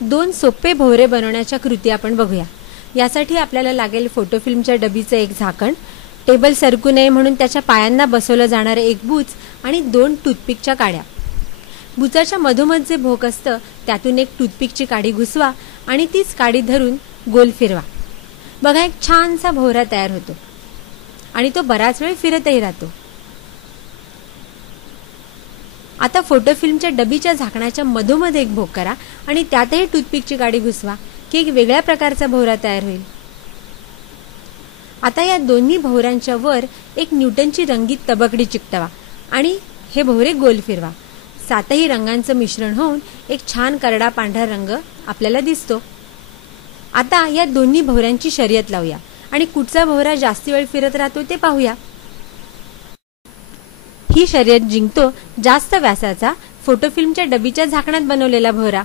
दोन सोपे भोवरे बनवण्याच्या कृती आपण बघूया। यासाठी आपल्याला लागेल फोटो फिल्मच्या डबीचं एक झाकण, टेबल सरकू नये म्हणून त्याच्या पायांना बसवलं जाणारे एक बुच आणि 2 टूथपिकच्या काड्या। बुचाच्या मधोमध जे भोक असतं त्यातून एक टूथपिकची काडी घुसवा आणि तीच काडी धरून गोल फिरवा। बघा, एक छानसा भोवरा तयार होतो आणि तो बराच वेळ फिरतही राहतो। आता फोटो फिल्मच्या डबीच्या झाकणाच्या मधोमध एक भोक करा आणि त्यातही टूथपिकची काडी घुसवा की एक वेगळ्या प्रकारचा भोवरा तयार होईल। आता या दोन्ही भोवऱ्यांच्या वर एक न्यूटनची रंगीत तबकडी चिकटवा आणि हे भोवरे गोल फिरवा। 7ही रंगांचं मिश्रण होऊन एक छान करडा पांढरा रंग आपल्याला दिसतो। आता या दोन्ही भोवऱ्यांची शर्यत लावूया आणि कुठचा भोवरा जास्त वेळ फिरत राहतो ते पाहूया। ही शर्यत जिंकतो जास्त व्यासाचा फोटो फिल्मच्या डबीच्या झाकणात बनवलेला भोवरा।